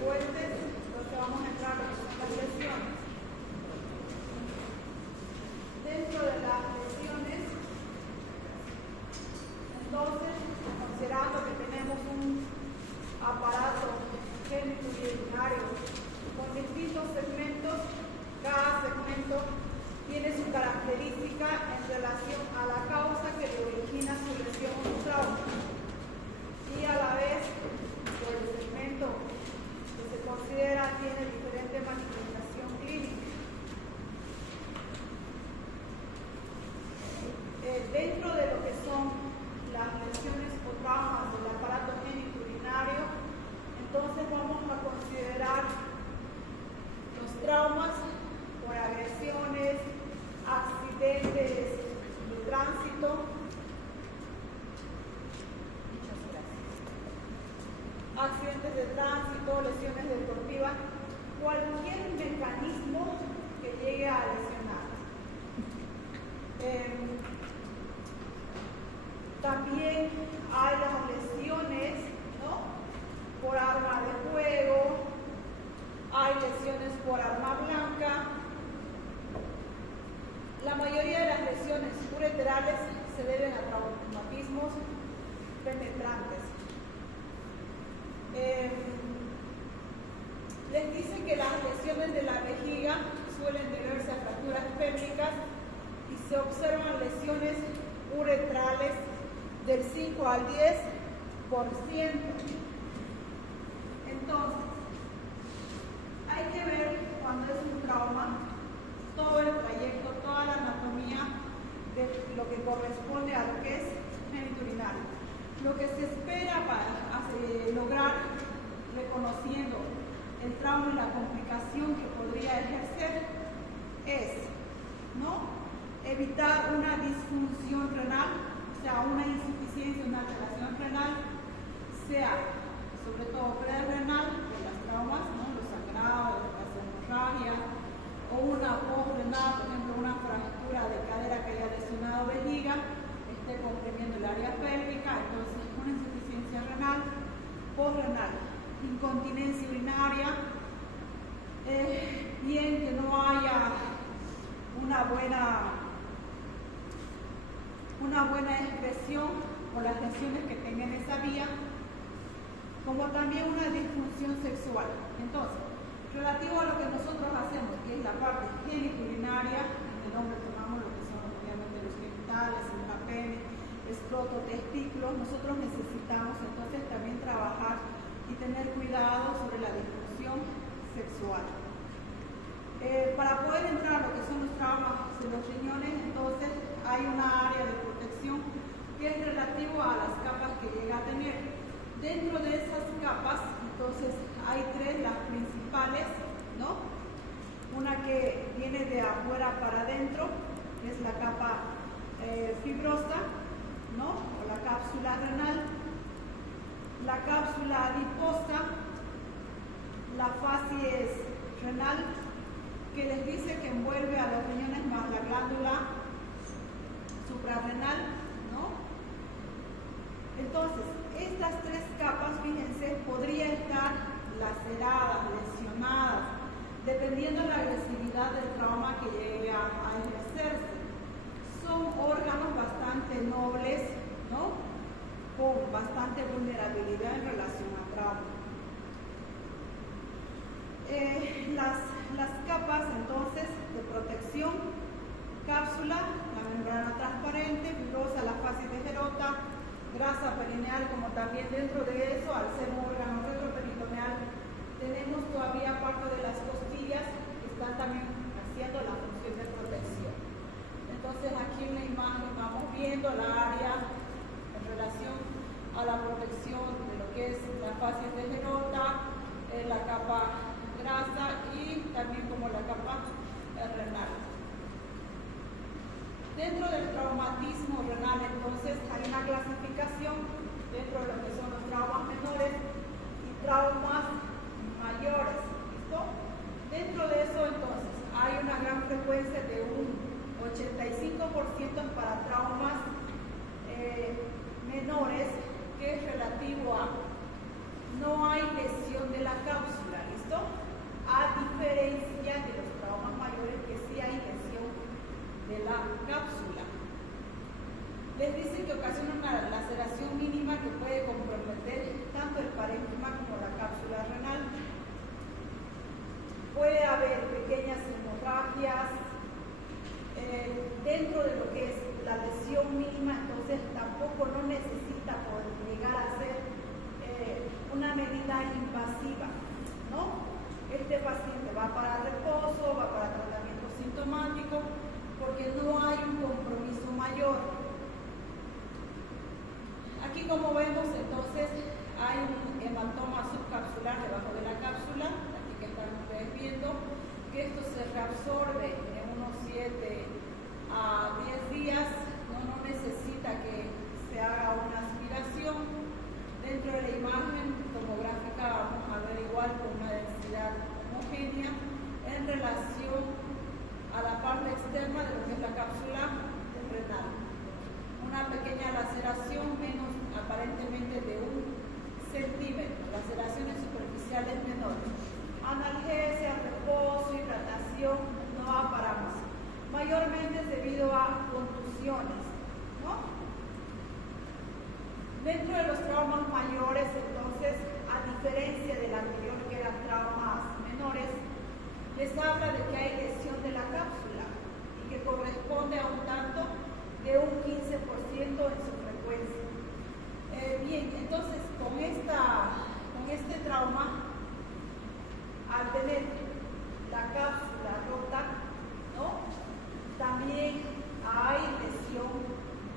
frecuentes, entonces vamos a entrar a las lesiones. Dentro de las lesiones, entonces, considerando que tenemos un aparato genitourinario con distintos segmentos, cada segmento tiene su característica en relación a la causa que le origina su lesión o su trauma. Y a la vez, por el segmento que se considera tiene diferente manifestación clínica. Dentro de lo que son las lesiones o traumas del aparato genitourinario, entonces vamos a considerar los traumas por agresiones, accidentes de tránsito, lesiones deportivas, cualquier mecanismo que llegue a lesionar. También hay las lesiones, ¿no?, por arma de fuego, hay lesiones por arma blanca. La mayoría de las lesiones ureterales se deben a traumatismos penetrantes. Les dicen que las lesiones de la vejiga suelen deberse a fracturas pélvicas y se observan lesiones uretrales del 5 al 10%. Entonces, hay que ver cuando es un trauma todo el trayecto, toda la anatomía de lo que corresponde a lo que es genitourinario. Lo que se espera para lograr, reconociendo el trauma y la complicación que podría ejercer, es, ¿no?, evitar una disfunción renal, o sea, una insuficiencia, una alteración renal, sea sobre todo prerrenal, de las traumas, ¿no?, los sangrados, las hemorragias, o una postrenal, por ejemplo, una fractura de cadera que haya lesionado vejiga, esté comprimiendo el área pélvica, entonces una insuficiencia renal, postrenal, incontinencia urinaria, bien que no haya una buena expresión por las lesiones que tengan esa vía, como también una disfunción sexual. Entonces, relativo a lo que nosotros hacemos, que es la parte genitourinaria, en el hombre tomamos lo que son obviamente los genitales, el pene, escroto, testículos, nosotros necesitamos entonces también trabajar y tener cuidado sobre la disfunción sexual. Para poder entrar a lo que son los traumas de los riñones, entonces hay una área de protección que es relativo a las capas que llega a tener. Dentro de esas capas, entonces, hay tres, las principales, ¿no? Una que viene de afuera para adentro, que es la capa fibrosa, ¿no?, o la cápsula renal, la cápsula adiposa, la facies renal, que les dice que envuelve a los riñones más la glándula suprarrenal, ¿no? Entonces, estas tres capas, fíjense, podrían estar laceradas, lesionadas, dependiendo de la agresividad del trauma que llegue a ejercerse. Son órganos bastante nobles, ¿no?, con bastante vulnerabilidad en relación al trauma. Las capas, entonces, de protección: cápsula, la membrana transparente, fibrosa, la facies de Gerota, grasa perineal, como también dentro de eso, al ser un órgano retroperitoneal, tenemos todavía parte de las costillas que están también haciendo la función de protección. Entonces, aquí en la imagen vamos viendo la área en relación a la protección de lo que es la facies de Gerota, la capa grasa y también como la capa renal. Dentro del traumatismo renal, entonces, hay una clasificación dentro de lo que son los traumas menores y traumas mayores. ¿Listo? Dentro de eso, entonces, hay una gran frecuencia de un 85% para traumas menores, que es relativo a no hay lesión de la cápsula. una medida invasiva, ¿no? Este paciente va para reposo, va para tratamiento sintomático, porque no hay un compromiso mayor. Aquí, como vemos, entonces hay un hematoma subcapsular debajo de la cápsula, aquí que están ustedes viendo, que esto se reabsorbe en unos 7 a 10 días, no necesita que se haga una aspiración. Dentro de la imagen tomográfica vamos a ver igual con una densidad homogénea en relación a la parte externa de lo que es la cápsula renal. Una pequeña laceración menos aparentemente de 1 centímetro, laceraciones superficiales menores. Analgesia, reposo, hidratación, no va para más. Mayormente es debido a contusiones, ¿no? Dentro de los traumas mayores, entonces, a diferencia del anterior que eran traumas menores, les habla de que hay lesión de la cápsula y que corresponde a un tanto de un 15% en su frecuencia. Bien, entonces con este trauma, al tener la cápsula rota, ¿no? También hay lesión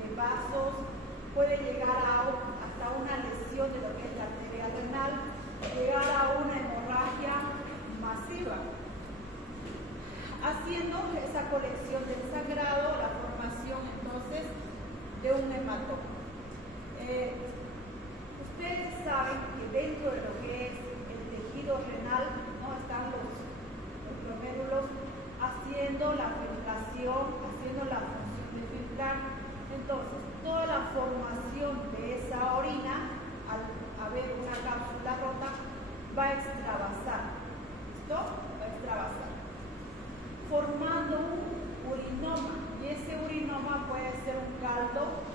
de vasos, puede llegar hasta una lesión de lo que es la arteria renal, llegar a una hemorragia masiva, haciendo esa colección del sangrado, la formación entonces de un hematoma. Ustedes saben que dentro de lo que es el tejido renal, ¿no? Están los glomérulos haciendo la filtración, haciendo la función de filtrar. Entonces, toda la formación de esa orina, al haber una cápsula rota, va a extravasar. ¿Listo? Va a extravasar, formando un urinoma. Y ese urinoma puede ser un caldo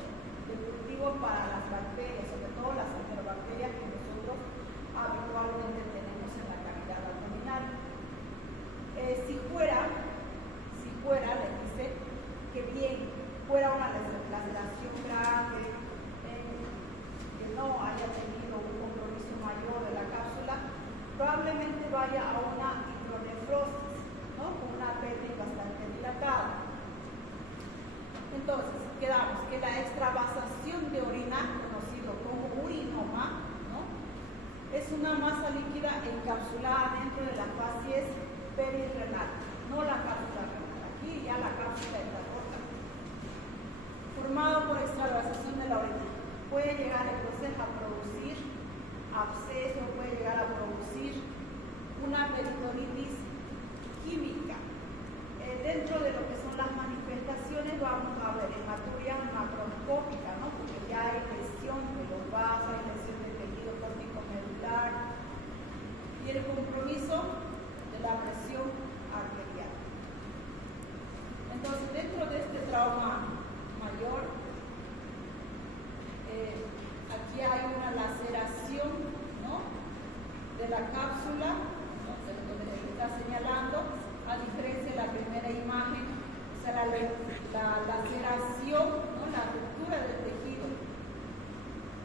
de cultivo para las bacterias, sobre todo las enterobacterias que nosotros habitualmente tenemos en la cavidad abdominal. Si fuera, les dice que bien fuera una laceración grande, que no haya tenido un compromiso mayor de la cápsula, probablemente vaya a una hidronefrosis, ¿no? Con una pene bastante dilatada. Entonces, quedamos que la extravasación de orina, conocido como urinoma, ¿no? Es una masa líquida encapsulada dentro de la facies perirrenal, no la cápsula renal. Aquí ya la cápsula está rota, formado por extravasación de la orina. Puede llegar entonces a producir absceso, puede llegar a producir una peritonitis química. Dentro de lo que son las manifestaciones vamos a ver hematuria macroscópica, ¿no? Porque ya hay lesión de los vasos, hay lesión del tejido córtico medular y el compromiso de la presión arterial. Entonces, dentro de este trauma mayor, aquí hay una laceración, ¿no? De la cápsula, entonces donde se está señalando, a diferencia de la primera imagen, o sea, la laceración, ¿no? La ruptura del tejido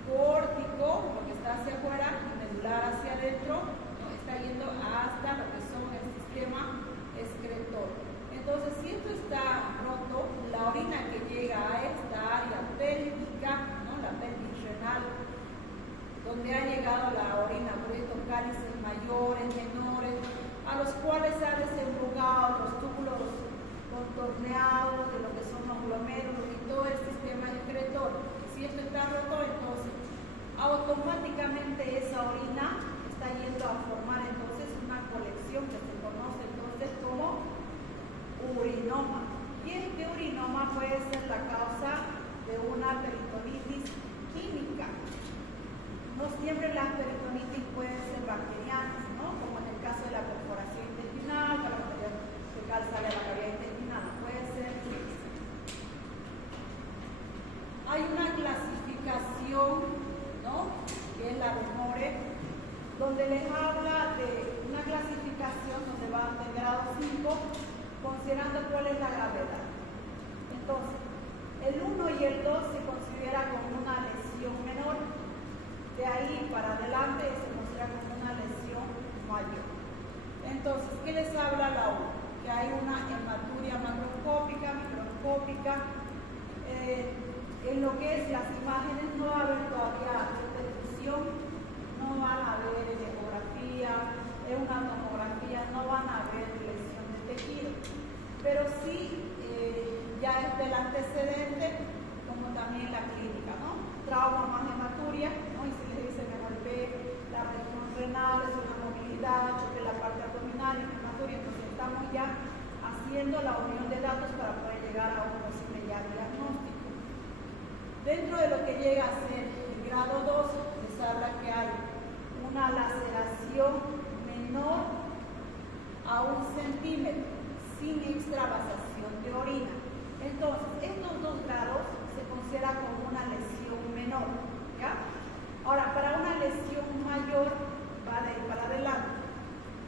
córtico, lo que está hacia afuera, y medular hacia adentro, ¿no? Está yendo hasta lo que son el sistema excretor. Entonces, si esto está roto, la orina que llega a esta área pélvica, ¿no? La pelvis renal, donde ha llegado la orina por estos cálices mayores, menores, a los cuales se han desembrugado los túbulos contorneados de lo que son los glomérulos y todo el sistema excretor. Si esto está roto, entonces automáticamente esa orina está yendo a formar entonces una colección que se conoce entonces como urinoma. Y este urinoma puede ser la causa de una peritonitis química. No siempre las peritonitis pueden ser bacterianas, ¿no? Como en el caso de la perforación intestinal, que la bacteria fecal sale a la cavidad intestinal, no puede ser. Hay una clasificación, ¿no? Que es la REMORE, donde les habla de una clasificación donde va de grado 5, considerando cuál es la gravedad. Entonces, el 1 y el 2 se considera como una lesión menor. De ahí para adelante es Entonces, ¿qué les habla la U? Que hay una hematuria macroscópica, microscópica. En lo que es las imágenes no va a haber todavía difusión, no van a haber ecografía, en una tomografía no van a haber lesión de tejido, pero sí ya es del antecedente, como también la clínica, ¿no? Trauma más hematuria, ¿no? Y si les dice me golpeé la región renal, es una movilidad, choque la parte abdominal, hematuria, entonces estamos ya haciendo la unión de datos para poder llegar a un posible ya diagnóstico. Dentro de lo que llega a ser el grado 2, les habla que hay una laceración menor a 1 centímetro, sin extravasación de orina. Entonces, estos dos grados se considera como una lesión menor, ¿ya? Ahora, para una lesión mayor, va de ahí para adelante.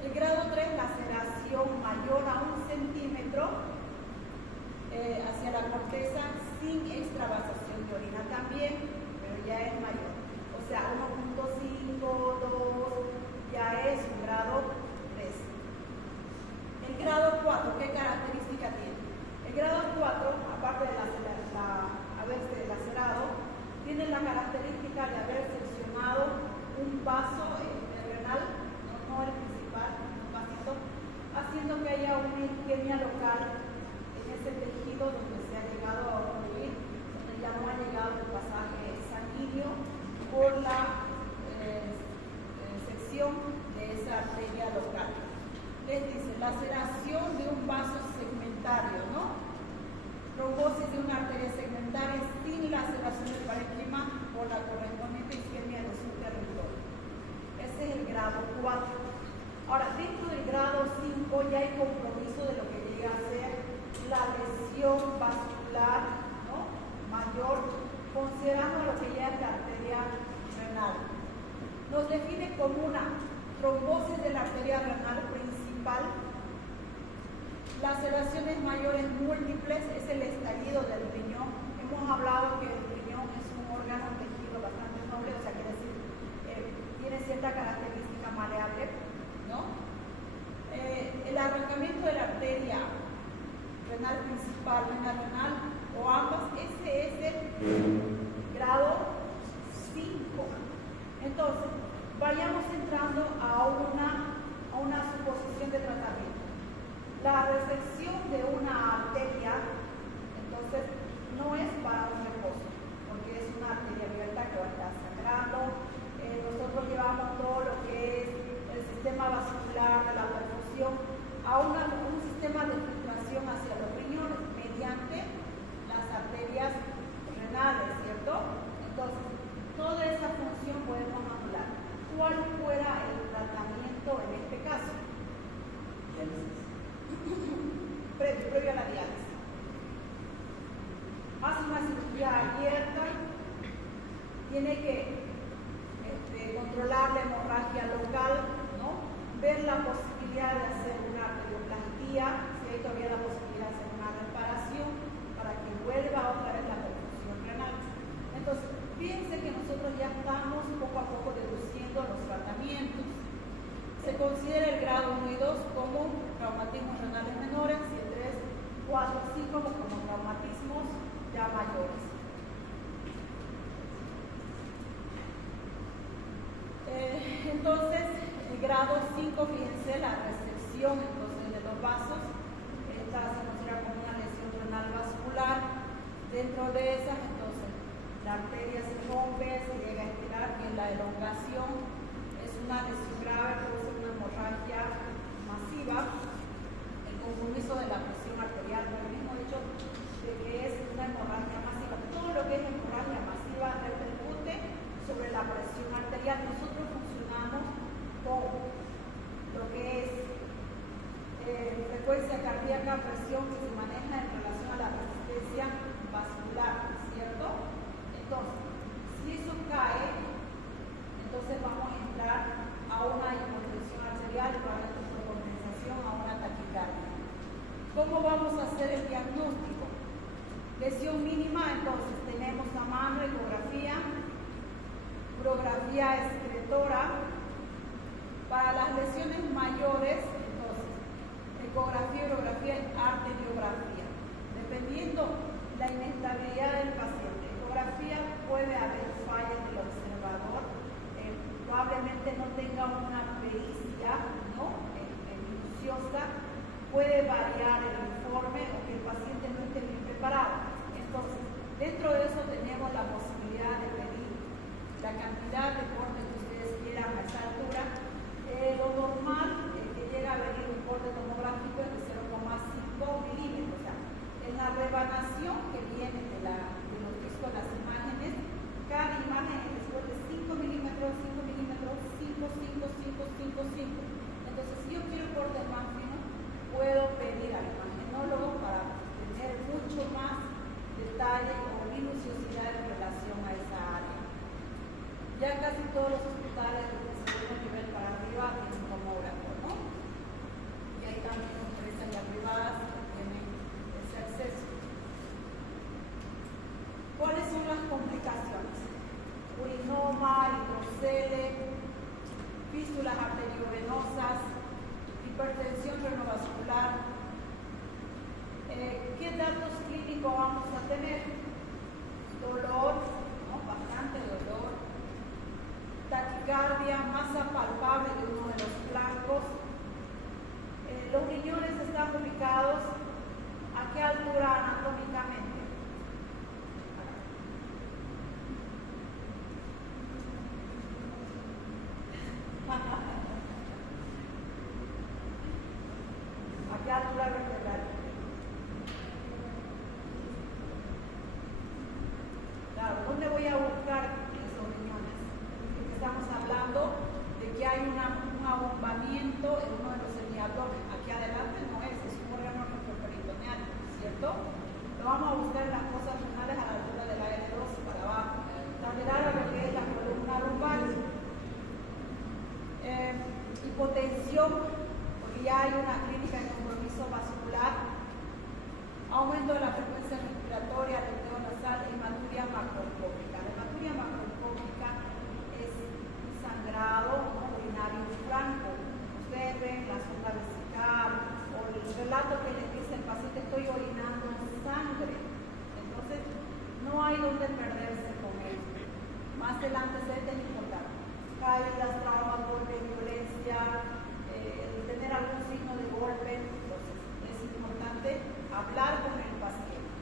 El grado 3, laceración mayor a 1 centímetro hacia la corteza sin extravasación de orina también, pero ya es mayor. O sea, 1.5, 2, ya es un grado 3. El grado 4, ¿qué característica tiene? El grado 4, aparte de haberse lacerado, tiene la característica de haber seccionado un vaso renal, no el principal, un vasito, haciendo que haya una isquemia local en ese tejido donde se ha llegado a ocurrir, donde ya no ha llegado el pasaje sanguíneo por la sección de esa arteria local. Les dice, laceración de un vaso segmentario, ¿no? Trombosis de una arteria segmentaria sin laceración del parénquima por la correspondiente isquemia de su territorio. Ese es el grado 4. Ahora, dentro del grado 5 ya hay compromiso de lo que llega a ser la lesión vascular, ¿no? Mayor, considerando lo que ya es la arteria renal. Nos define como una trombosis de la arteria renal principal, laceraciones mayores múltiples, es el estallido del riñón. Hemos hablado que el riñón es un órgano, un tejido bastante noble, o sea, quiere decir, tiene cierta característica maleable, ¿no? El arrancamiento de la arteria renal principal, vena renal o ambas, ese es el grado 5. Entonces, vayamos entrando a una suposición de tratamiento. La resección de una arteria, entonces, no es para un reposo, porque es una arteria abierta que va a estar sangrando. Nosotros llevamos todo lo que es el sistema vascular de la perfusión a un sistema de filtración hacia los riñones mediante las arterias renales, ¿cierto? Entonces, toda esa función podemos anular. ¿Cuál fuera el tratamiento en este caso? Previo a la diálisis. Hace una cirugía abierta, tiene que controlar la hemorragia local, ¿no? Ver la posibilidad de hacer una arterioplastía, si hay todavía la posibilidad de hacer una reparación para que vuelva otra vez la perfusión renal. Entonces, fíjense que nosotros ya estamos poco a poco deduciendo los tratamientos. Se considera el grado 1 y 2 como traumatismos renales menores y el 3, 4 y 5 como traumatismos ya mayores. Entonces, el grado 5, fíjense, la resección entonces de los vasos, esta se considera como una lesión renal vascular. Dentro de esas, entonces, la arteria se rompe, se llega a estirar, que es la elongación, es una lesión grave, puede ser una hemorragia masiva, el compromiso de la presión arterial, por el mismo hecho de que es una hemorragia masiva. Todo lo que es hemorragia masiva repercute sobre la presión arterial. Nosotros funcionamos con lo que es frecuencia cardíaca, presión que se maneja en relación a la resistencia vascular, ¿cierto? Entonces, si eso cae, entonces vamos a entrar a una hipertensión arterial y para esta compensación a una taquicardia. ¿Cómo vamos a hacer el diagnóstico? Lesión mínima, entonces tenemos a mano ecografía, urografía excretora. Para las lesiones mayores, entonces haga una pericia, ¿no?, minuciosa, puede variar el informe o que el paciente no esté bien preparado. Entonces, dentro de eso tenemos la posibilidad de pedir la cantidad de corte que ustedes quieran a esa altura. Lo normal que llega a venir un corte tomográfico es de 0,5 milímetros. O sea, en la rebanación que viene de los discos de las imágenes, cada imagen es después de 5 milímetros, 5 milímetros, 5, 5, 5, 5, 5. Entonces, si yo quiero corte más fino, puedo pedir al imagenólogo para tener mucho más detalle o minuciosidad en relación a esa área. Ya casi todos los hospitales de segundo nivel para arriba tienen tomógrafo, ¿no? Y hay también empresas ya privadas que tienen ese acceso. ¿Cuáles son las complicaciones? Urinoma, hidrocele, fístulas arteriovenosas, hipertensión renovascular. ¿Qué datos clínicos vamos a tener? Dolor, ¿no?, bastante dolor, taquicardia, masa palpable de uno de los flancos. Los riñones están ubicados ¿a qué altura anatómicamente? ¿A qué altura vertebral? Claro, ¿dónde voy a buscar esos riñones? Porque estamos hablando de que hay un abombamiento en uno de los semiabdomen. Aquí adelante no es un órgano retroperitoneal, ¿cierto? Lo vamos a buscar en las fosas renales a la altura de la L2 para abajo. Lateral a lo que es la columna lumbar. Hipotensión, porque ya hay una clínica de compromiso vascular, aumento de la frecuencia respiratoria, aleteo nasal, hematuria macroscópica. La hematuria macroscópica es un sangrado, ¿no?, urinario franco. Ustedes ven la sonda vesical o el relato que les dice el paciente: estoy orinando sangre. Entonces, no hay donde perderse con esto. Más el antecedente es importante. Caídas, traumas, golpes, violencia, tener algún signo de golpe. Entonces, es importante hablar con el paciente.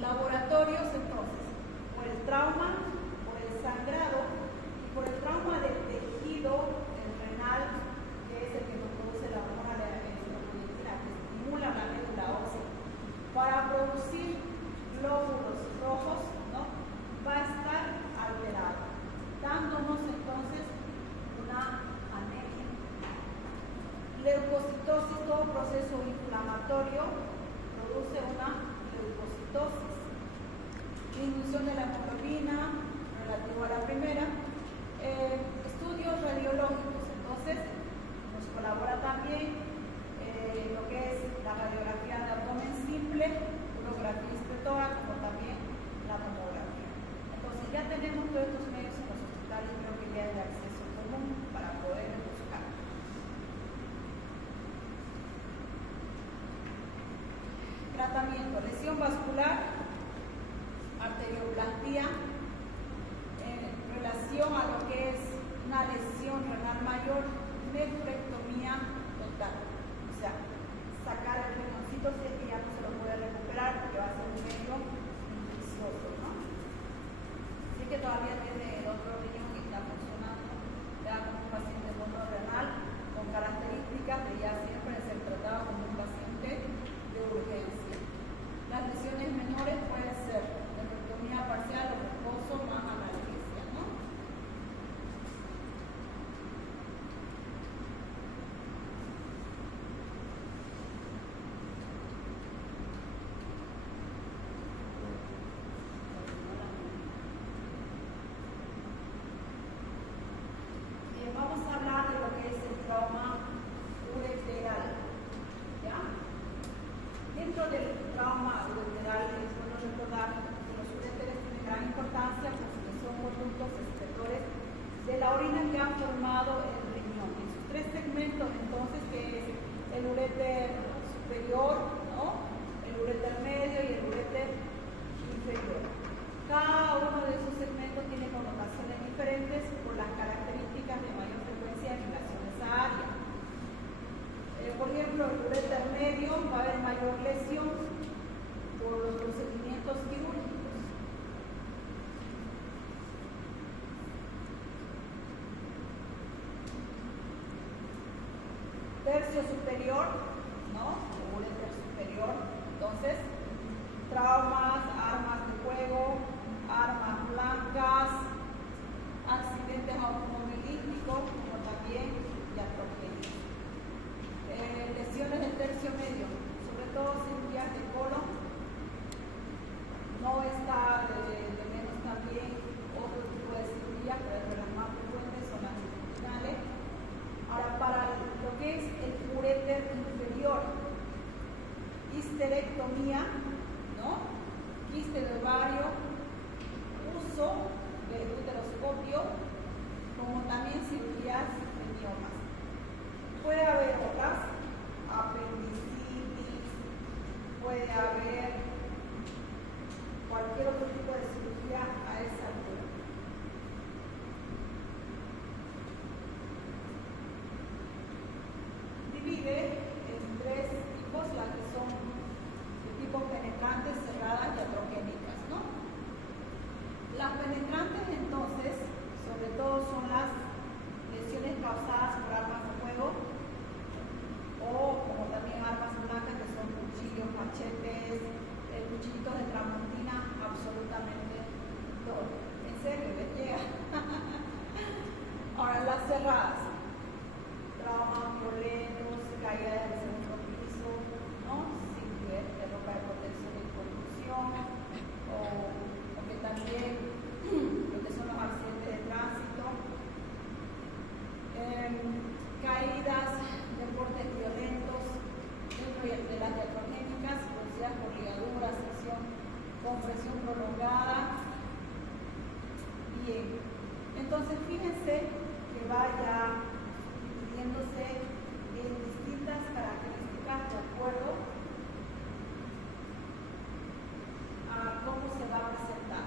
Laboratorios, entonces, por el trauma, por el sangrado y por el trauma del tejido renal, que es el que nos produce la hormona de la que estimula la médula ósea, para producir glóbulos rojos, ¿no?, va a estar alterado, dándonos entonces una anemia. Leucocitosis, todo proceso inflamatorio produce una leucocitosis. Disminución de la hemoglobina, relativo a la primera. Estudios radiológicos, entonces nos colabora también lo que es la radiografía de abdomen simple, urografía espetora, como también la tomografía. Entonces ya tenemos todos estos medios en los hospitales, creo que ya es de acceso común para poder buscar. Tratamiento: lesión vascular, arterioplastía, en relación a lo que es una lesión renal mayor, nefrectomía total. O sea, sacar el riñoncito si es que ya no se lo puede recuperar porque va a ser un medio infeccioso, ¿no? Sí que todavía tiene el otro riñón que está funcionando, ya como un paciente monorrenal con características de ya siempre ser tratado como un paciente de urgencia. Las lesiones menores pueden ser nefrectomía parcial o reposo más analgesia, ¿no? Bien, vamos a hablar de lo que es el trauma ureteral, ¿ya? Dentro del trauma ureteral es bueno recordar que los ureteres tienen gran importancia porque son conductos excretores de la orina que ha formado el riñón. En sus tres segmentos, entonces, que es el uréter superior, ¿no?, el uréter medio y el uréter inferior. Cada uno de esos segmentos tiene connotaciones diferentes por las características tercio superior, ¿no? Ureter superior. Entonces, traumas, armas de fuego, armas blancas, accidentes automovilísticos, como también iatrogénicos. Lesiones del tercio medio, sobre todo cirugías de colon. No está de menos también otro tipo de cirugía, pero entre las más frecuentes son las intestinales. Ahora, para lo que es el uréter inferior, histerectomía, ¿no? Quiste de ovario, uso de uteroscopio, como también cirugías de miomas. Puede haber otras, apendicitis, puede haber cualquier otro tipo de cirugía a esa altura. Divide en tres tipos, las que son de tipo penetrantes, cerradas y iatrogénicas, ¿no? Las penetrantes, entonces, sobre todo son las lesiones causadas por armas de fuego o como también armas blancas, que son cuchillos, machetes, cuchillitos de tramontina, absolutamente todo. En serio, les llega. Ahora, las cerradas, traumas violentos, caída del segundo piso, ¿no? Sin de ropa de protección y conducción, o que también lo que son los accidentes de tránsito, caídas, deportes violentos, dentro de las iatrogénicas, producidas por ligadura, sección, compresión prolongada. Bien, entonces fíjense que vaya dividiéndose en distintas características de acuerdo a cómo se va a presentar.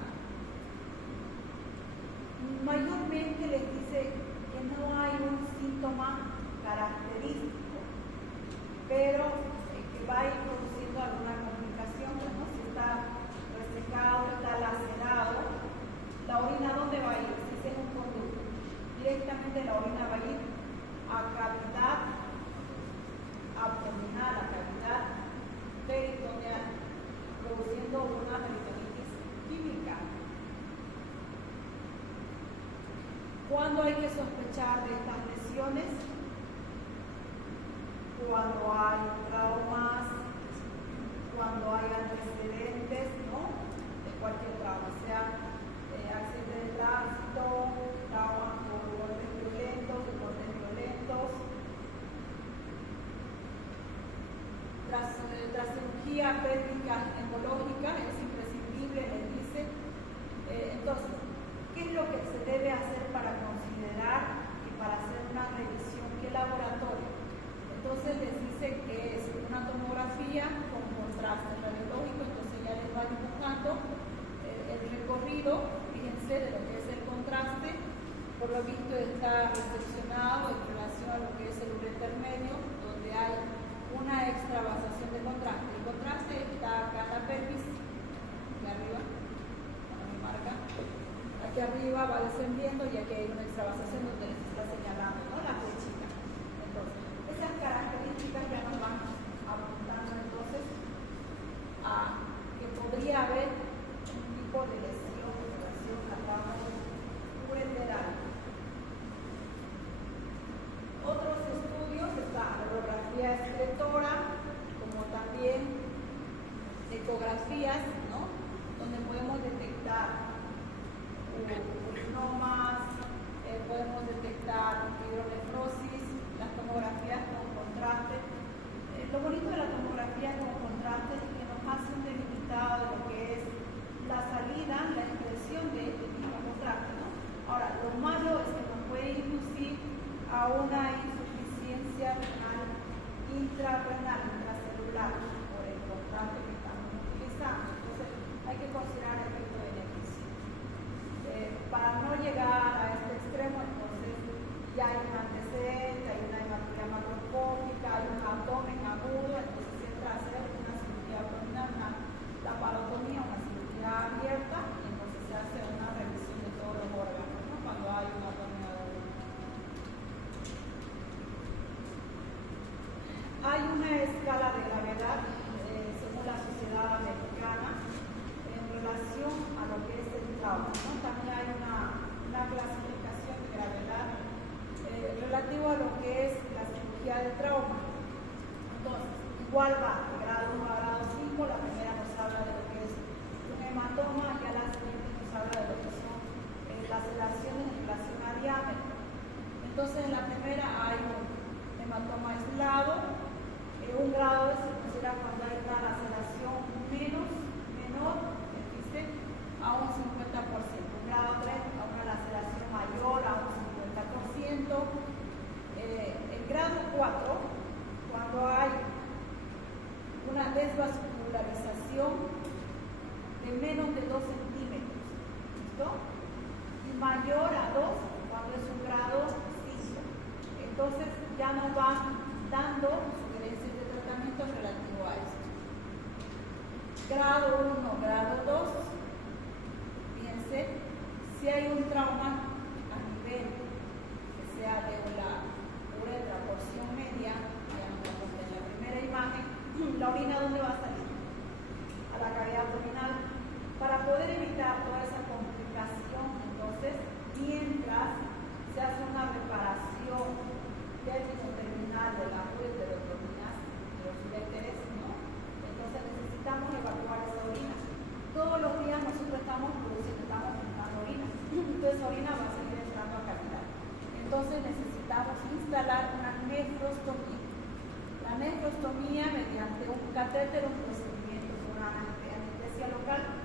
Mayormente les dice que no hay un síntoma característico, pero que va a ir produciendo alguna complicación, ¿no? Si está resecado, está lacerado, la orina ¿dónde va a ir? Si es un conducto, directamente la orina va a ir a cavidad abdominal, a cavidad peritoneal, produciendo una peritonitis química. ¿Cuándo hay que sospechar de estas lesiones? Cuando hay traumas, cuando hay antecedentes, ¿no? De cualquier trauma, sea accidente de tránsito, traumas por golpes violentos, deportes violentos. Tras cirugía pélvica embológica es imprescindible, les dice. Entonces, ¿qué es lo que se debe hacer para considerar y para hacer una revisión? ¿Qué laboratorio? Entonces les dice que es una tomografía con contraste radiológico, entonces ya les va dibujando el recorrido, fíjense, de lo que es el contraste. Por lo visto está recepcionado en relación a lo que es el uréter medio, donde hay una extravasación de contraste. El contraste está acá en la pelvis, aquí arriba, a mi marca. Aquí arriba va descendiendo y aquí hay una extravasación donde les está señalando, ¿no? La flechita. Entonces, esas características ya nos van apuntando entonces a que podría haber un tipo de lesión en relación al tramo ureteral. Otros estudios está la radiografía excretora, como también ecografías, ¿no? Donde podemos detectar urinomas, podemos detectar Entonces en la primera hay un hematoma aislado, un grado se considera cuando hay una laceración menor, ¿viste? A un 50%, un grado 3 a una laceración mayor a un 50%, el grado 4 cuando hay una desvascularización de menos de 2 centímetros, ¿listo? Y mayor a 2 cuando es un grado 5. Entonces ya nos van dando sugerencias de tratamiento relativo a esto. Grado 1, grado 2, fíjense, si hay un trauma a nivel que sea de la uretra, porción media, en la primera imagen, la orina ¿dónde va a salir? A la cavidad abdominal. Para poder evitar toda esa complicación, entonces, mientras se hace una reparación terminal de la ureterotomía, de los uréteres, ¿no? Entonces necesitamos evacuar esa orina. Todos los días nosotros estamos filtrando orina. Entonces esa orina va a seguir entrando a cavidad. Entonces necesitamos instalar una nefrostomía. La nefrostomía mediante un catéter, un procedimiento con una anestesia local,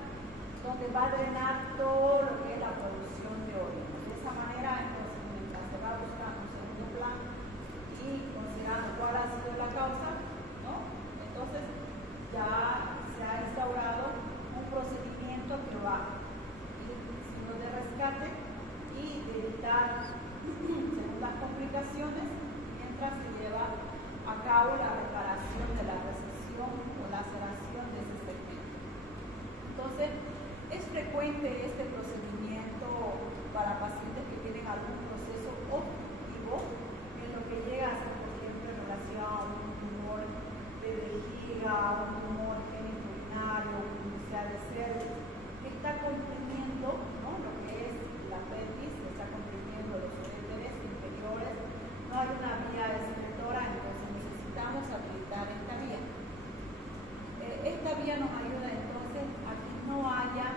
donde va a drenar todo lo que es la producción de orina. De esa manera, entonces, mientras se va buscando un segundo plan y considerando cuál ha sido la causa, ¿no? Entonces ya se ha instaurado un procedimiento que va siendo de rescate y de evitar segundas complicaciones mientras se lleva a cabo la reparación de la recesión o laceración de ese segmento. Entonces, es frecuente este procedimiento para pacientes que tienen algún proceso obstructivo en lo que llega a ser, por ejemplo, en relación a un tumor de vejiga, un tumor genitourinario, un inicial de cervix, que está comprimiendo, ¿no?, lo que es la pelvis, que está comprimiendo los uréteres inferiores. No hay una vía excretora, entonces necesitamos habilitar esta vía. Esta vía nos ayuda entonces a que no haya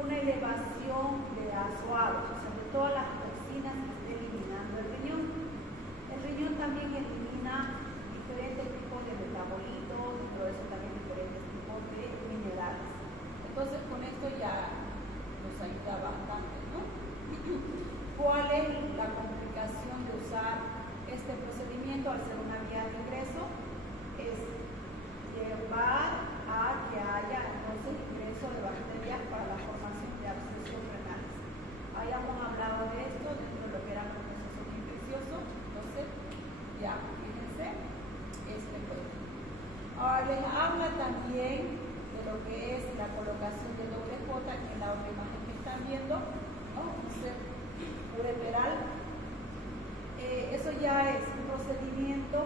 una elevación de azoados, o sea, de todas las toxinas que esté eliminando el riñón. El riñón también elimina diferentes tipos de metabolitos, pero eso también diferentes tipos de minerales. Entonces con esto ya nos ayuda bastante, ¿no? ¿Cuál es la complicación de usar este procedimiento al ser una vía de ingreso? Es llevar a que haya entonces ingreso de bacterias para la formación de abscesos renales. Habíamos hablado de esto dentro de lo que era el proceso infeccioso, entonces ya, fíjense, este cuento. Ahora les habla también de lo que es la colocación de doble J, que es la otra imagen que están viendo, ¿no? Un set ureteral. Eso ya es un procedimiento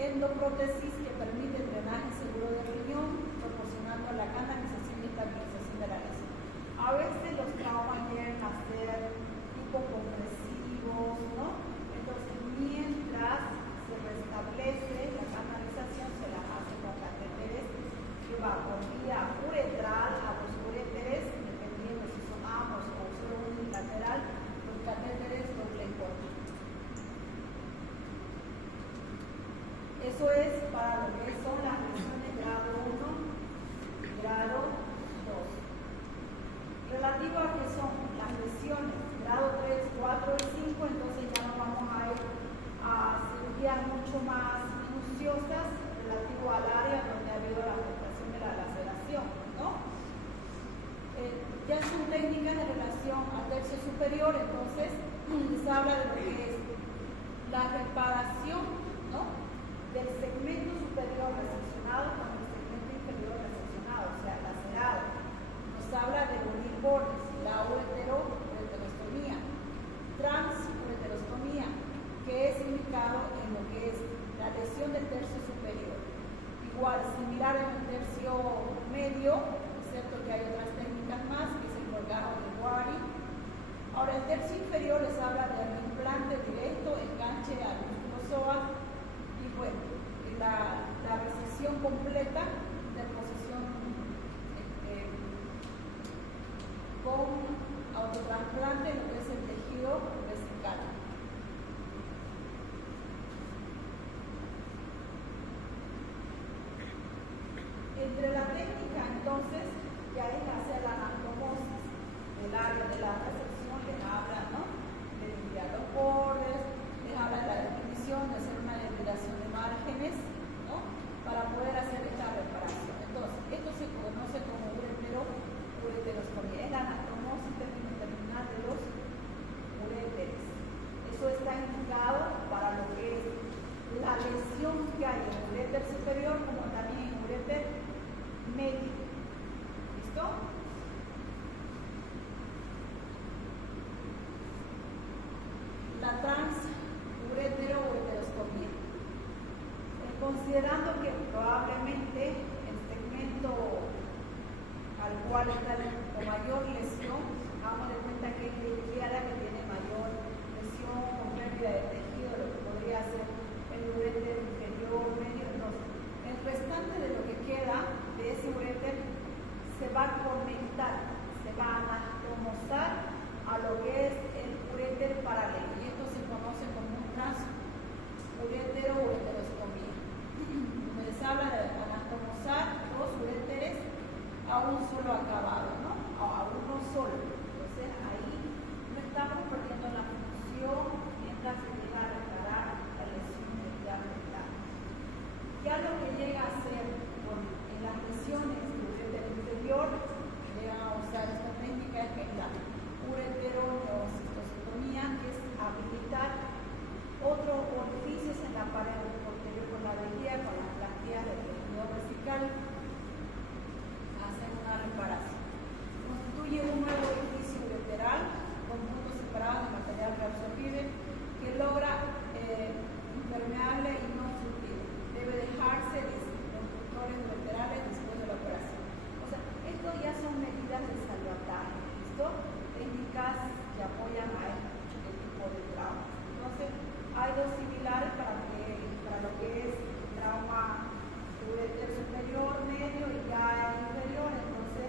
endoprótesis que permite el drenaje seguro del riñón, proporcionando la canalización y estabilización de la lesión. A veces los traumas llegan a ser hipocompresivos, ¿no? Entonces, mientras se restablece la canalización, se las hace con catéteres que va por vía uretral a los uréteres, dependiendo si son ambos o solo unilateral, los catéteres doble corte. Eso es para lo que son las lesiones grado 1 y grado 2. Relativo a que son las lesiones grado 3, 4 y 5, entonces ya nos vamos a ir a cirugías mucho más minuciosas relativo al área donde ha habido la afectación de la laceración, ¿no? Ya son técnicas de relación al tercio superior, entonces les habla de lo que es la reparación, ¿no?, del segmento superior reseccionado con el segmento inferior reseccionado, o sea, lacerado. Nos habla de unir bordes, la ureterostomía, transureterostomía, que es indicado en lo que es la lesión del tercio superior. Igual, similar en el tercio medio, excepto que hay otras técnicas más, que es el colgado de Wari. Ahora, el tercio inferior les habla de reimplante directo, enganche al músculo psoas. Y bueno, la recesión completa de posición con autotrasplante, lo que es el tejido vesical. transuretero-ureterostomía. Considerando que probablemente el segmento al cual está con mayor lesión, hagamos de cuenta que es la que tiene mayor lesión con pérdida de tejido, lo que podría ser el uréter inferior, medio. Entonces, el restante de lo que queda de ese uréter se va a conectar, se va a anastomosar a lo que es el uréter paralelo, y esto se conoce como un transuretero-ureterostomía, donde se habla de anastomosar dos uréteres a un solo acabado, ¿no? A uno solo. Entonces ahí no estamos perdiendo la función mientras se llega a reparar la lesión del diafragma. Ya lo que llega a ser en las lesiones del uréter inferior, llegan a usar esta técnica que es la ureteroneocistostomía, que es habilitar otros orificios en la pared posterior con la vejiga, con las plaquillas del tejido vesical. Hacen una reparación. Constituye un nuevo orificio ureteral con puntos separados de material reabsorbible que logra impermeable y no obstructivo. Debe dejarse conductores ureterales después de la operación. O sea, esto ya son medidas de salvataje, ¿listo? Técnicas que apoyan a este tipo de trauma. Entonces, hay dos similares para lo que es trauma ureter superior, medio y ya inferior. Entonces,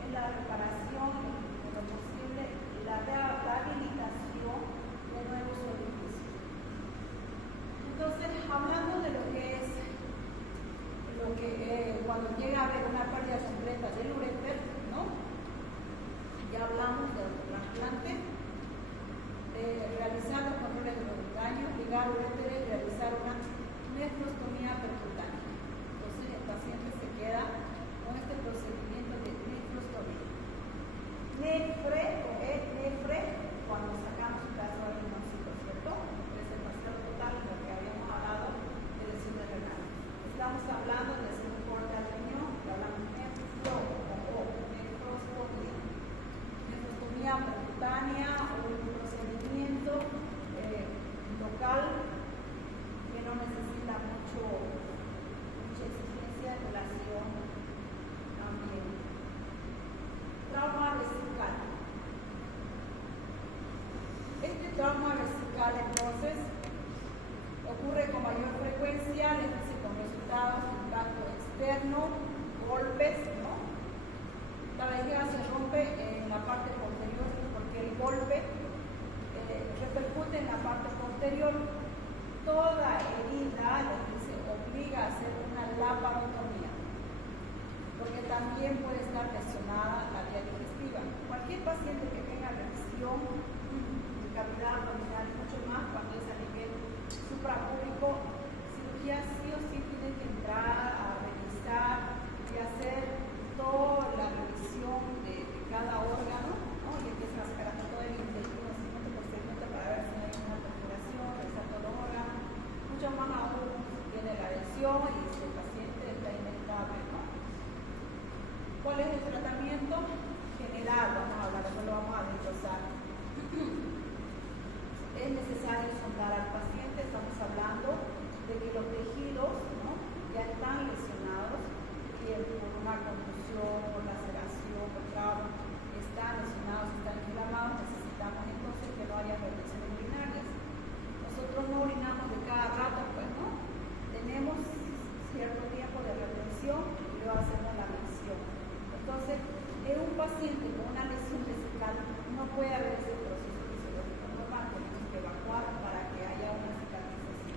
en la reparación, en lo posible, la rehabilitación de nuevos orificios. Entonces, hablando de lo que es cuando llega a haber una pérdida completa del uréter, ¿no? Ya hablamos del trasplante, de realizar los controles de los daños, ligar uréteres y realizar una nefrostomía percutánea. Entonces el paciente se queda con este procedimiento de nefrostomía. Nefre, cuando sacamos un caso de diagnóstico, ¿cierto? Es el vacío total, lo que habíamos hablado de lesión renal. Estamos hablando de hacer un corte al riñón, que hablamos de nefrostomía. Nefrostomía percutánea o un procedimiento local que no necesita mucha exigencia de relación también. Trauma vesical. Este trauma vesical entonces ocurre con mayor frecuencia, les dice con resultados de impacto externo, golpes, ¿no? La vejiga se rompe en la parte posterior porque el golpe repercute en la parte posterior. Toda herida se obliga a hacer una laparotomía, porque también puede estar lesionada la vía digestiva. Cualquier paciente que tenga lesión de cavidad abdominal, mucho más cuando es a nivel suprapúbico, cirugía sí o sí tiene que entrar a revisar y hacer toda la revisión de cada órgano, ¿no? Y empieza a sacar todo el intestino, segmento para ver si hay una perforación, revisar todo el órgano, mucho más aún si tiene la lesión y si el paciente está inestable, ¿no? ¿Cuál es el tratamiento? General, vamos a hablar, después lo vamos a desglosar. Es necesario sondar al paciente, estamos hablando de que los tejidos, ¿no? Ya están lesionados, y por una contusión, por laceración, por trauma, están lesionados, están inflamados, necesitamos entonces que no haya retenciones urinarias. Nosotros no orinamos de cada rato, pues, ¿no? Tenemos cierto tiempo de retención y luego hacemos la mención. Entonces, en un paciente con una lesión vesical no puede haber ese proceso fisiológico normal, tenemos que evacuar para que haya una cicatrización.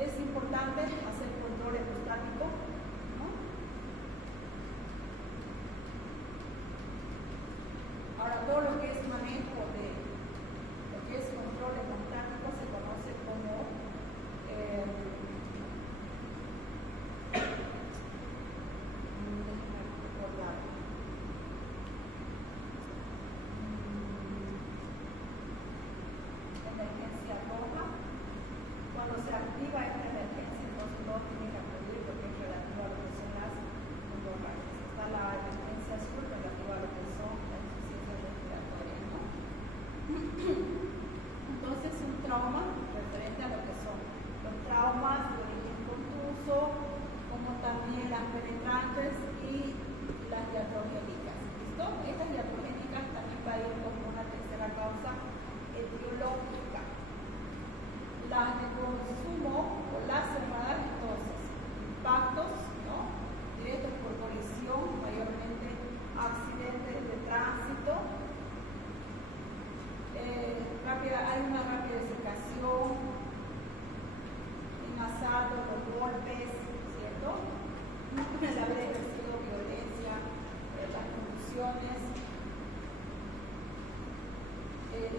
Es importante hacer control hemostático, ¿no? Ahora, todo lo que es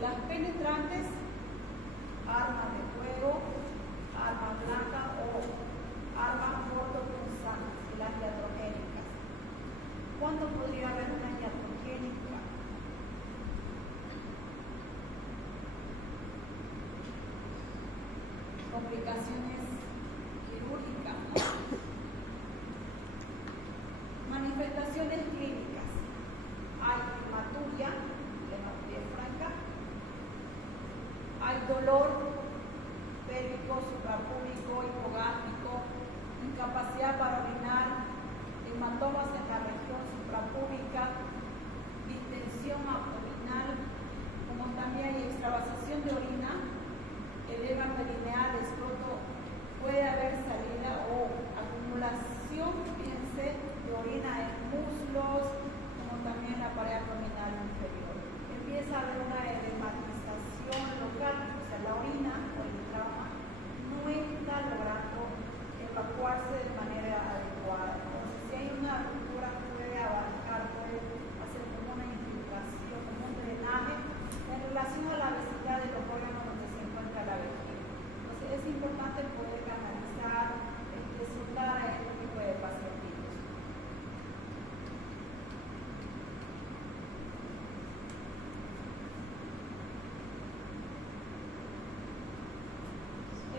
Las penetrantes, armas de fuego, armas blancas o armas cortopunzantes, y las iatrogénicas. ¿Cuándo podría haber una iatrogénica? Complicaciones quirúrgicas, ¿no? Manifestaciones clínicas. Hay hematuria franca, hay dolor pélvico, suprapúbico, hipogástrico, incapacidad para orinar, hematomas en la región suprapúbica, distensión abdominal, como también hay extravasación de orina, edema perineal, escroto, puede haber salida o acumulación, fíjense, de orina en muslos, como también la pared abdominal inferior. Empieza a haber una edematización local, o sea, la orina o el trauma no está logrando evacuarse de manera adecuada. Entonces, si hay una ruptura, puede abarcar, puede hacer como una infiltración, como un drenaje en relación a la vecindad de los órganos donde se encuentra la vejiga. Entonces, es importante poder canalizar, soltar a este tipo de pacientes.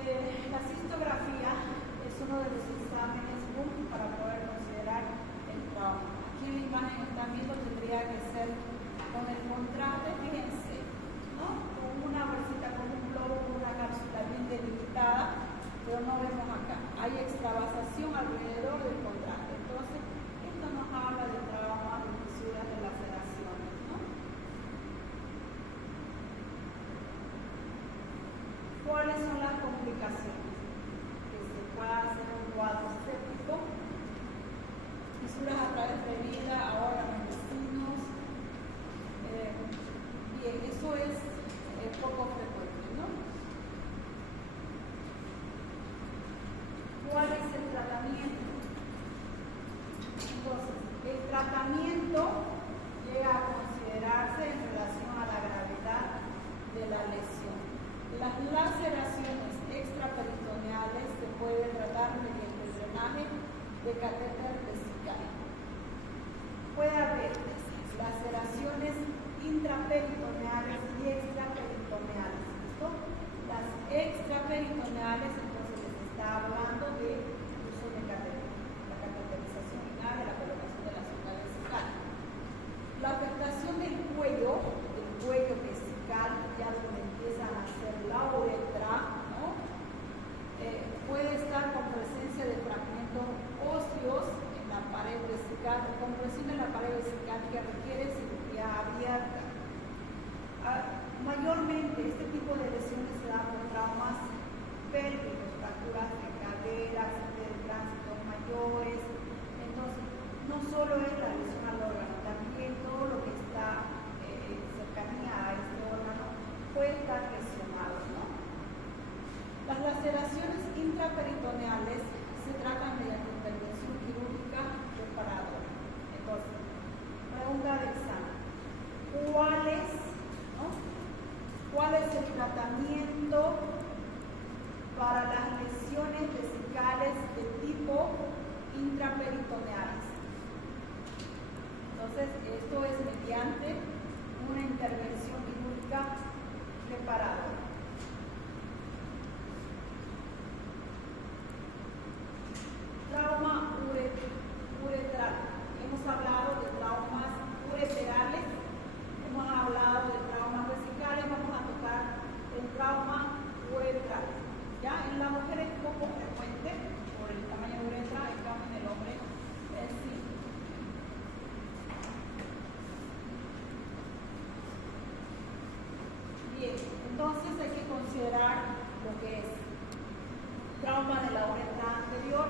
La cistografía es uno de los exámenes para poder considerar el trauma. Aquí en la imagen están viendo, tendría que ser con el contraste, fíjense, ¿no? Con una bolsita, con un globo, con una cápsula bien delimitada, pero no vemos acá. Hay extravasación alrededor del contraste. Entonces, esto nos habla de trauma, de fisuras, de laceraciones, ¿no? ¿Cuáles son las complicaciones? Que se pueda hacer un cuadro séptico, fisuras a través de vida, ahora vecinos. Bien, eso es poco frecuente, ¿no? ¿Cuál es el tratamiento? Entonces, el tratamiento llega a considerarse en relación a la gravedad de la lesión. Las laceraciones extraperitoneales se pueden tratar mediante el drenaje de catéter vesical. Puede haber laceraciones intraperitoneales y extraperitoneales. ¿Listo? Las extraperitoneales, entonces les está hablando de uso de catéter, la cateterización inal, de la colocación de la sonda vesical. La afectación del cuello vesical, ya donde empiezan a hacer la uretra, ¿no? Puede estar con presencia de fragmentos óseos en la pared vesical, o compresión en la pared vesical que requiere cirugía abierta. Mayormente este tipo de lesiones se dan por traumas pélvicos, fracturas de cadera, accidentes de tránsito mayores. Entonces, no solo es la lesión al órgano, también todo lo que está cercanía a este órgano puede estar lesionado, ¿no? Las laceraciones intraperitoneales se tratan mediante intervención quirúrgica reparadora. Entonces, pregunta de examen. ¿Cuál es el tratamiento para las lesiones vesicales de tipo intraperitoneales? Entonces, esto es mediante una intervención quirúrgica reparadora. Trauma uretral. Hemos hablado de traumas ureterales, hemos hablado de traumas vesicales, vamos a tocar el trauma uretral. Ya en la mujer es poco frecuente por el tamaño de uretra, en cambio en el hombre es sí. Bien, entonces hay que considerar lo que es trauma de la uretra anterior,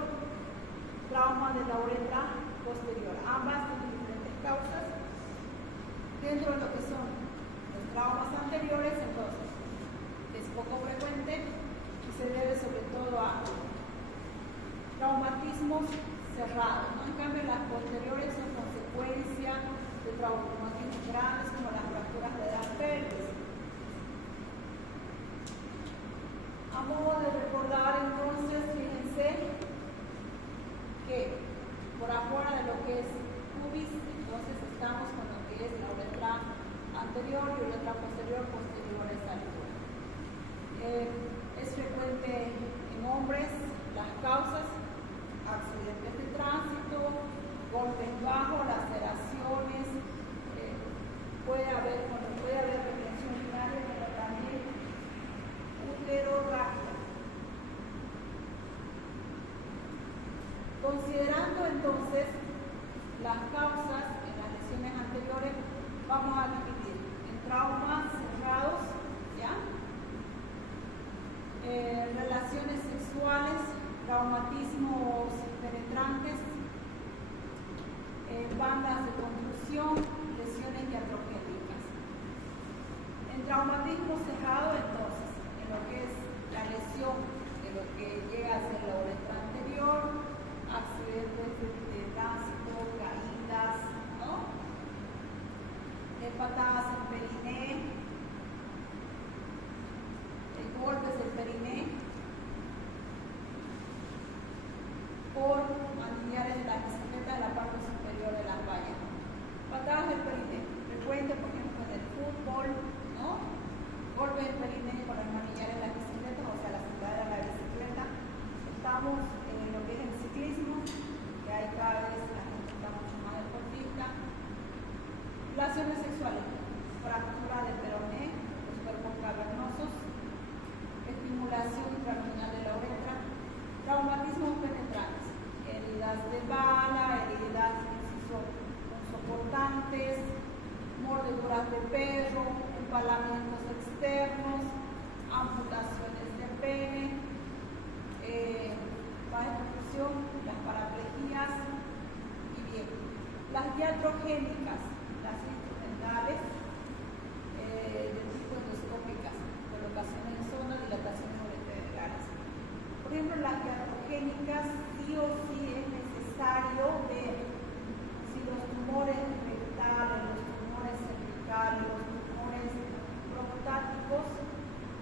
trauma de la uretra posterior. Ambas tienen diferentes causas. Dentro de lo que son los traumas anteriores, entonces, es poco frecuente y se debe sobre todo a traumatismos cerrados, ¿no? En cambio, las posteriores son consecuencia de traumatismos grandes como las fracturas de la pelvis. traumatismo cerrado, entonces, en lo que es la lesión de lo que llega a ser la uretra anterior, accidentes de tránsito, caídas, ¿no? Patadas en periné, golpes del periné por manillares de la bicicleta de la parte superior de las vallas. Patadas del periné, frecuente por ejemplo en el fútbol, ¿no? Golpes del periné por las manillares de la bicicleta, o sea, la cintura de la bicicleta. Estamos en lo que es el ciclismo, que hay cada vez la gente está mucho más deportista. Relaciones sexuales, fractura del peroné, los cuerpos cavernosos, estimulación intracranial de la uretra, traumatismos penetrantes, heridas de bala, heridas punzocortantes, mordeduras de perro, empalamientos externos, amputaciones de pene, baja perfusión, las paraplejías y bien. Las iatrogénicas, las instrumentales de tipo endoscópicas, colocación en zona, dilatación ureterales. Por ejemplo, las iatrogénicas sí o sí es necesario ver si los tumores rectales, los tumores cervicales, los tumores prostáticos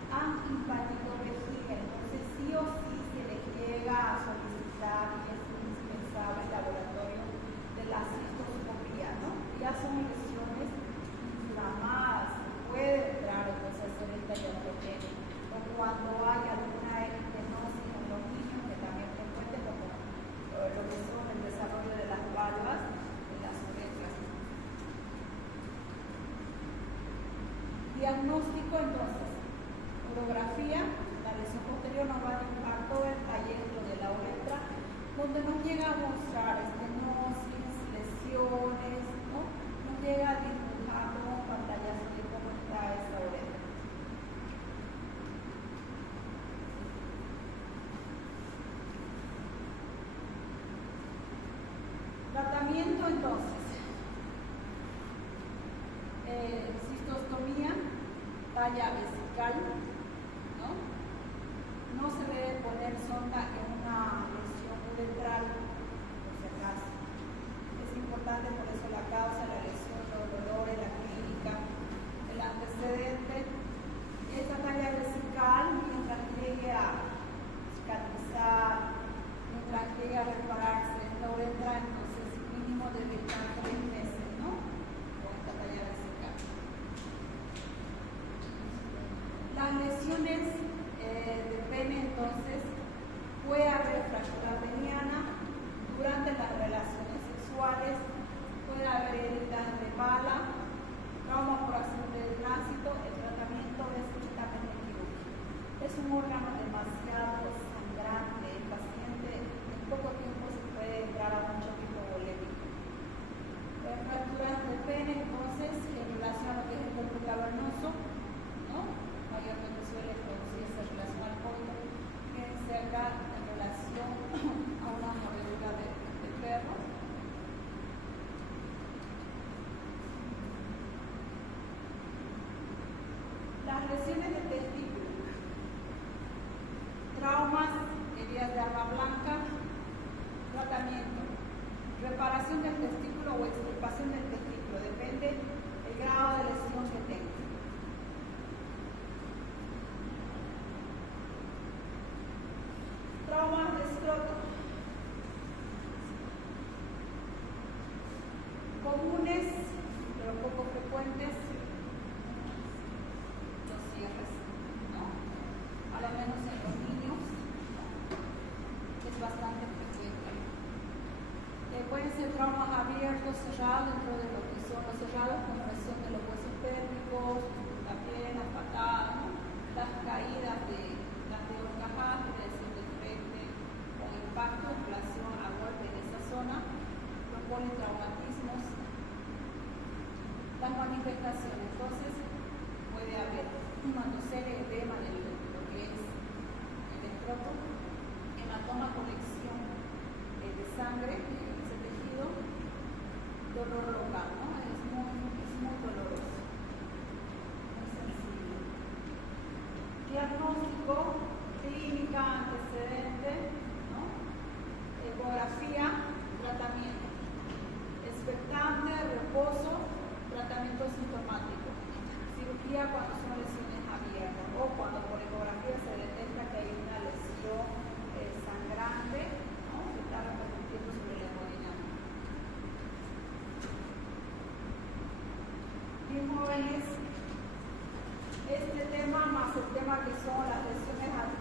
han invadido vejiga. Entonces sí o sí se les llega a solicitar y es indispensable el laboratorio de la cistoscopía, ¿no? Ya son lesiones inflamadas, puede entrar entonces a hacer esta iatrogénica, o cuando hay alguna eritenosis en los niños, que también es frecuente, como lo que son el desarrollo de las valvas de las uretras. Diagnóstico entonces, urografía, la lesión posterior nos va a dibujar todo el trayecto de la uretra, donde nos llega a mostrar estenosis, lesiones, ¿no? Nos llega a dibujar como pantallazo de cómo está esa uretra. Tratamiento entonces, cistostomía, talla vesical, ¿no? No se debe poner sonda en una lesión uretral, por si acaso. Es importante por eso la causa, la lesión, los dolores, la clínica, el antecedente. Esta talla vesical, mientras llegue a cicatrizar, mientras llegue a repararse la uretra, entonces mínimo debe estar 3 meses, ¿no? Con esta talla vesical. Las lesiones de pene, entonces, puede haber fractura peniana durante las relaciones sexuales, puede haber heridas de bala, trauma por accidente de tránsito. El tratamiento es únicamente quirúrgico. Es un órgano demasiado sangrante, el paciente en poco tiempo se puede entrar a un choque hipovolémico. Fracturas del pene, entonces, en relación a lo que es el cuerpo cavernoso, ¿no? Mayormente suele producirse en relación al coito, que se haga en relación a una mordedura de perro. Las lesiones de testículo, traumas, heridas de arma blanca, tratamiento, reparación del testículo o extirpación del testículo, depende del grado de lesión que tenga. Traumas de escroto, comunes pero poco frecuentes, los cierres, ¿no? A lo menos en los niños es bastante frecuente. Pueden ser traumas abiertos, cerrados, dentro de lo que son los cerrados, como son de los huesos pélvicos, sexuales